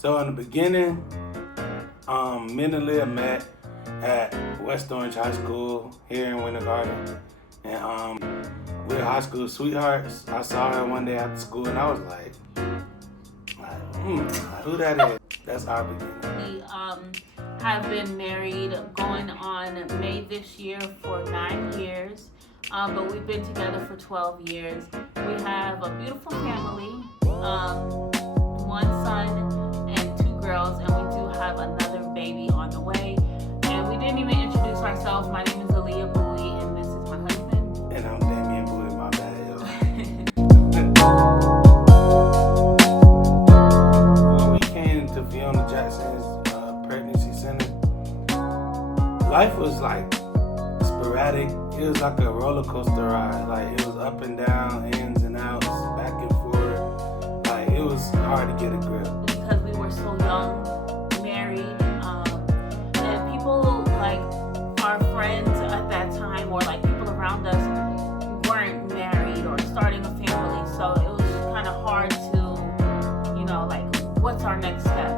So in the beginning, me and Aaliyah met at West Orange High School here in Winter Garden. And we're high school sweethearts. I saw her one day after school and I was like who that is? That's our beginning. We have been married going on May this year for 9 years. But we've been together for 12 years. We have a beautiful family, one son and 2 girls, and we do have another baby on the way. And we didn't even introduce ourselves. My name is Aaliyah Bowie, and this is my husband. And I'm Damien Bowie, my bad, yo. Before we came to Fiona Jackson's pregnancy center, life was like sporadic. It was like a roller coaster ride. Like it was up and down, ins and outs, back and forth. Like it was hard to get a grip. Because we were so young, married, and people like our friends at that time, or like people around us, weren't married or starting a family. So it was kind of hard to, like, what's our next step?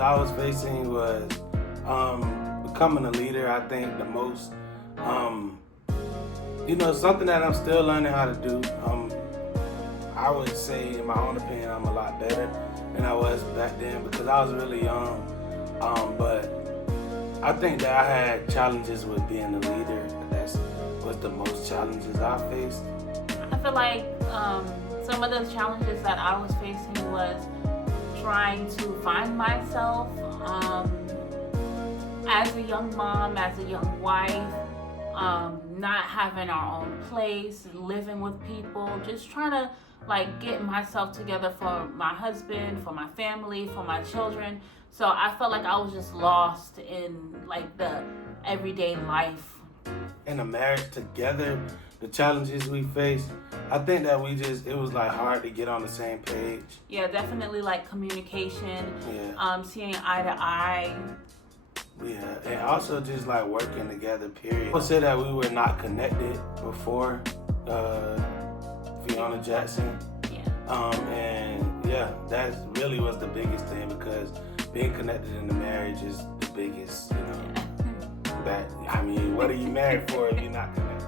I was facing was becoming a leader. I think the most, something that I'm still learning how to do. I would say, in my own opinion, I'm a lot better than I was back then because I was really young. But I think that I had challenges with being a leader. That's was the most challenges I faced. I feel like some of those challenges that I was facing was trying to find myself as a young mom, as a young wife, not having our own place, living with people, just trying to like get myself together for my husband, for my family, for my children. So I felt like I was just lost in like the everyday life. In a marriage together, the challenges we faced, I think that it was like hard to get on the same page. Yeah, definitely like communication, Yeah. Seeing eye to eye. Yeah, and also just like working together, period. I would say that we were not connected before Fiona Jackson. Yeah. And yeah, that really was the biggest thing because being connected in the marriage is the biggest, that, what are you married for if you're not connected?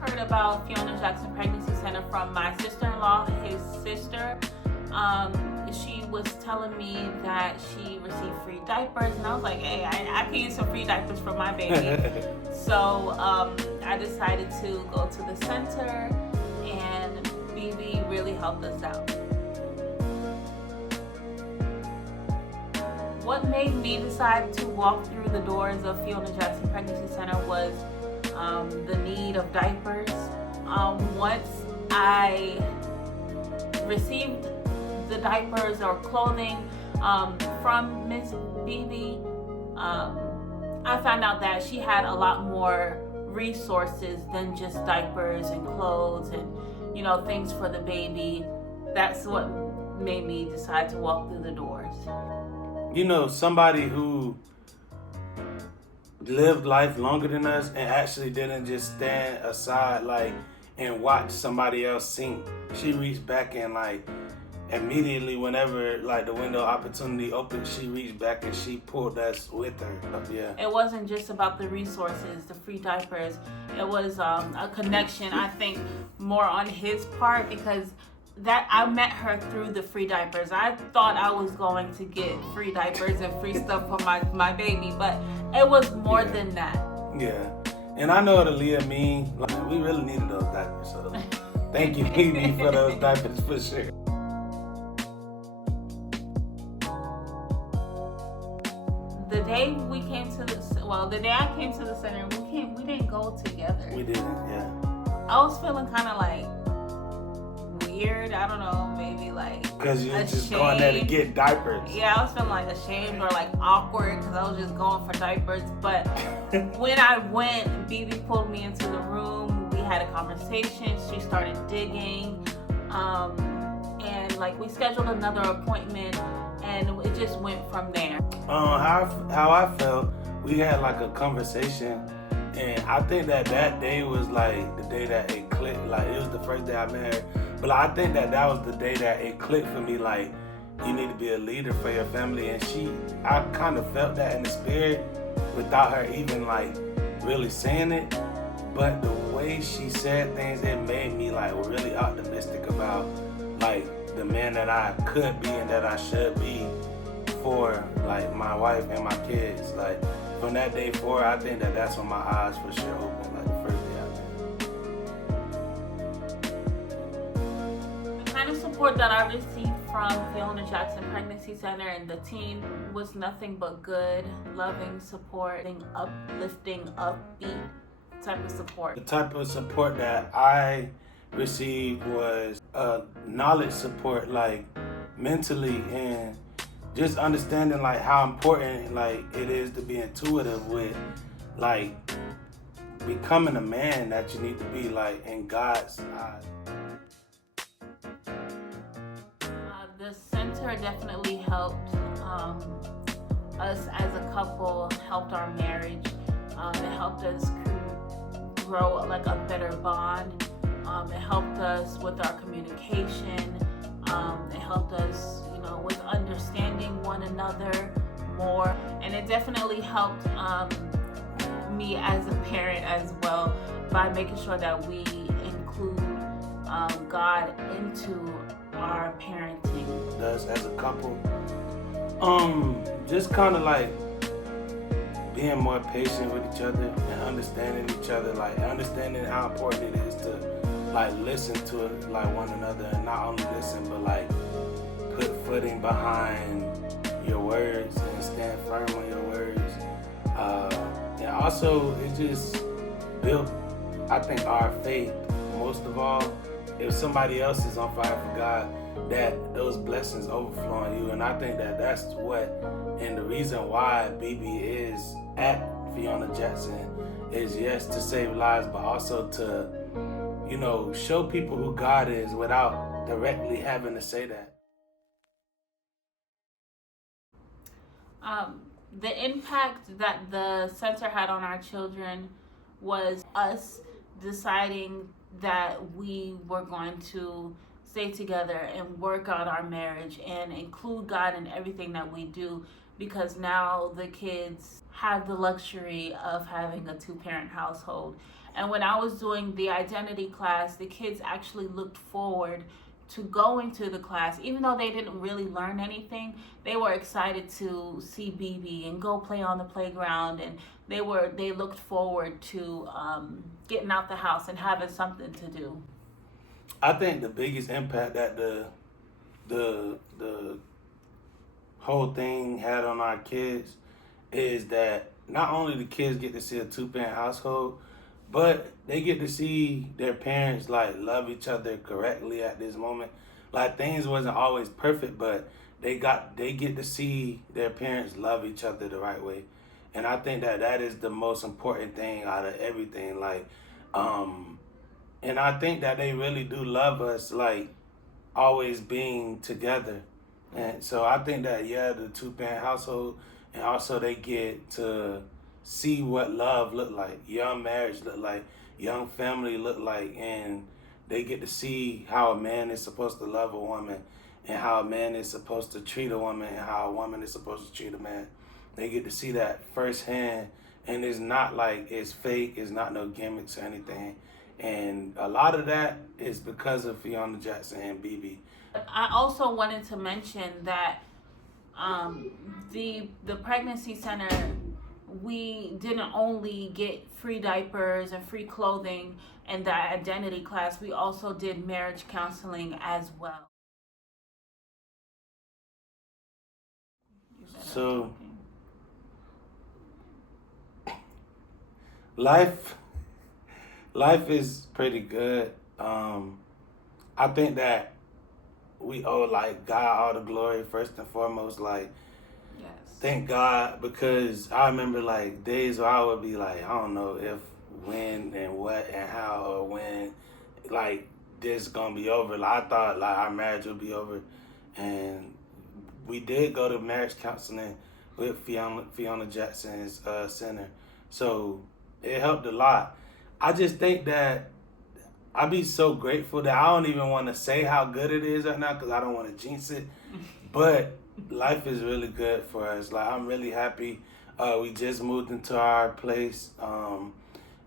Heard about Fiona Jackson Pregnancy Center from my sister-in-law, his sister. She was telling me that she received free diapers, and I was like, hey, I can use some free diapers for my baby. So I decided to go to the center, and BB really helped us out. What made me decide to walk through the doors of Fiona Jackson Pregnancy Center was the need of diapers. Once I received the diapers or clothing from Miss BB, I found out that she had a lot more resources than just diapers and clothes and things for the baby. That's what made me decide to walk through the doors. Somebody who lived life longer than us and actually didn't just stand aside and watch somebody else sink. She reached back and immediately whenever the window opportunity opened, she reached back and she pulled us with her. Yeah. It wasn't just about the resources, the free diapers. It was a connection, I think, more on his part because that I met her through the free diapers. I thought I was going to get free diapers and free stuff for my baby, but it was more than that. Yeah. And I know what Aaliyah mean. We really needed those diapers, so thank you, BB, for those diapers for sure. The day the day I came to the center, we didn't go together. We didn't, yeah. I was feeling kind of weird. I don't know, maybe because you're ashamed. Just going there to get diapers. Yeah, I was feeling ashamed or awkward because I was just going for diapers. But when I went, BB pulled me into the room. We had a conversation. She started digging, and we scheduled another appointment, and it just went from there. How I felt, we had a conversation, And I think that that day was like the day that it clicked. Like it was the first day I met her. But like, I think that that was the day that it clicked for me. Like you need to be a leader for your family. And I kind of felt that in the spirit without her even like really saying it. But the way she said things, it made me like really optimistic about like the man that I could be and that I should be for like my wife and my kids. Like from that day forward, I think that that's when my eyes for sure opened. Like the first day I met her. The kind of support that I received from Fiona Jackson Pregnancy Center and the team was nothing but good, loving support, uplifting, upbeat type of support. The type of support that I received was knowledge support, like mentally, and just understanding like how important like it is to be intuitive with like becoming a man that you need to be like in God's eyes. The center definitely helped us as a couple, helped our marriage. It helped us grow like a better bond. It helped us with our communication. It helped us, with understanding one another more. And it definitely helped me as a parent as well by making sure that we include God into our parenting. Us as a couple, just kind of like being more patient with each other and understanding each other, like understanding how important it is to like listen to like one another, and not only listen but like put footing behind your words and stand firm on your words. And also it just built, I think, our faith most of all. If somebody else is on fire for God, that those blessings overflow on you. And I think that that's what, and the reason why BB is at Fiona Jackson is, yes, to save lives, but also to, show people who God is without directly having to say that. The impact that the center had on our children was us deciding that we were going to stay together and work out our marriage and include God in everything that we do, because now the kids have the luxury of having a two-parent household. And when I was doing the identity class, the kids actually looked forward to going to the class. Even though they didn't really learn anything, they were excited to see BB and go play on the playground, and they looked forward to getting out the house and having something to do. I think the biggest impact that the whole thing had on our kids is that not only the kids get to see a two-parent household, but they get to see their parents like love each other correctly at this moment. Like things wasn't always perfect, but they get to see their parents love each other the right way. And I think that that is the most important thing out of everything. Like, and I think that they really do love us, like always being together. And so I think that, yeah, the two-parent household, and also they get to see what love look like, young marriage look like, young family look like, and they get to see how a man is supposed to love a woman, and how a man is supposed to treat a woman, and how a woman is supposed to treat a man. They get to see that firsthand, and it's not like it's fake, it's not no gimmicks or anything. And a lot of that is because of Fiona Jackson and BB. I also wanted to mention that the pregnancy center, we didn't only get free diapers and free clothing and the identity class, we also did marriage counseling as well. So life is pretty good. I think that we owe like God all the glory first and foremost. Like, Yes. thank God, because I remember like days where I would be like, I don't know if, when, and what, and how, or when like this gonna be over. Like I thought like our marriage would be over, and we did go to marriage counseling with Fiona Jackson's center. So it helped a lot. I just think that I be so grateful that I don't even want to say how good it is right now because I don't want to jinx it. But life is really good for us. Like, I'm really happy. We just moved into our place,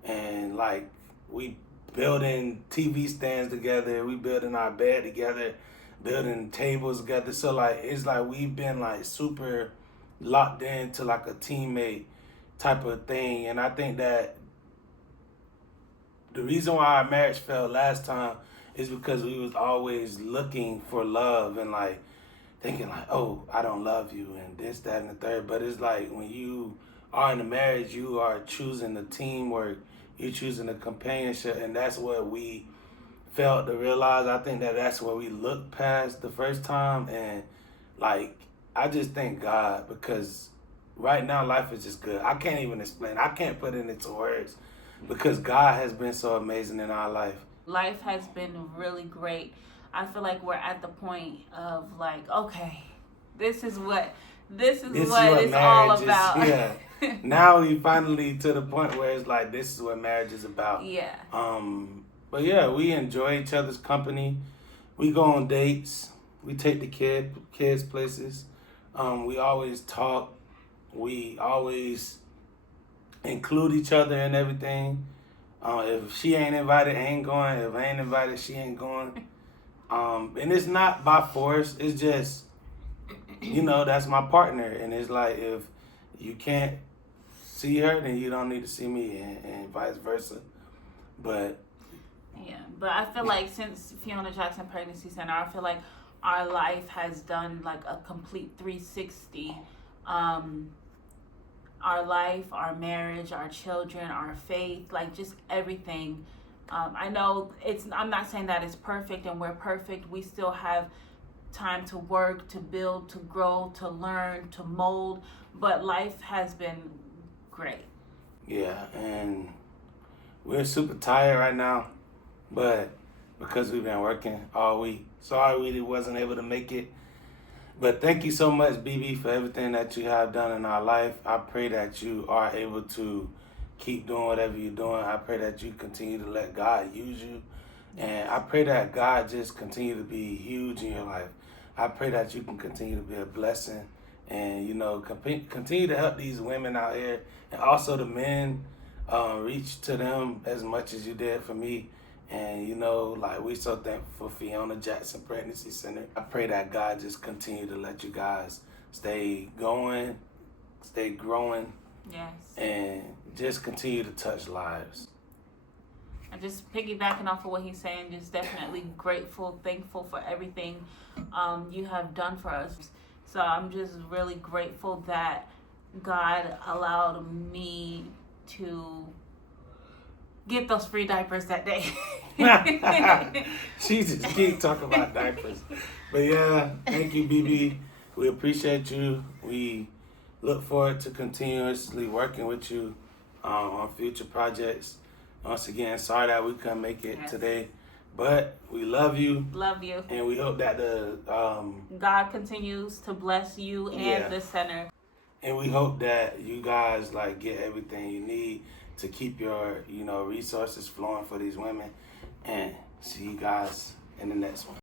and like we building TV stands together. We building our bed together, building tables together. So like it's like we've been like super locked into like a teammate type of thing. And I think that the reason why our marriage failed last time is because we was always looking for love and like thinking like, oh, I don't love you and this, that, and the third. But it's like when you are in a marriage, you are choosing the teamwork, you're choosing the companionship, and that's what we failed to realize. I think that that's where we looked past the first time, and like I just thank God because right now life is just good. I can't even explain. I can't put it into words because God has been so amazing in our life. Life has been really great. I feel like we're at the point of like, okay, this is what it's all about. Yeah. Now we finally to the point where it's like this is what marriage is about. Yeah. But yeah, we enjoy each other's company. We go on dates. We take the kids places. We always talk. We always include each other in everything. If she ain't invited, I ain't going. If I ain't invited, she ain't going. And it's not by force. It's just, that's my partner. And it's like, if you can't see her, then you don't need to see me, and vice versa. But I feel like since Fiona Jackson Pregnancy Center, I feel like our life has done like a complete 360. Our life, our marriage, our children, our faith, like just everything. I know I'm not saying that it's perfect and we're perfect. We still have time to work, to build, to grow, to learn, to mold, but life has been great. Yeah, and we're super tired right now, but because we've been working all week. Sorry we wasn't able to make it. But thank you so much, BB, for everything that you have done in our life. I pray that you are able to keep doing whatever you're doing. I pray that you continue to let God use you. And I pray that God just continue to be huge in your life. I pray that you can continue to be a blessing and, continue to help these women out here. And also the men, reach to them as much as you did for me. And, we're so thankful for Fiona Jackson Pregnancy Center. I pray that God just continue to let you guys stay going, stay growing. Yes. And just continue to touch lives. And just piggybacking off of what he's saying, just definitely grateful, thankful for everything you have done for us. So I'm just really grateful that God allowed me to get those free diapers that day. She just keep talking about diapers. But yeah, thank you, BB. We appreciate you. We look forward to continuously working with you on future projects. Once again, sorry that we couldn't make it today, but we love you. Love you. And we hope that God continues to bless you and the center. And we hope that you guys get everything you need to keep your resources flowing for these women. And see you guys in the next one.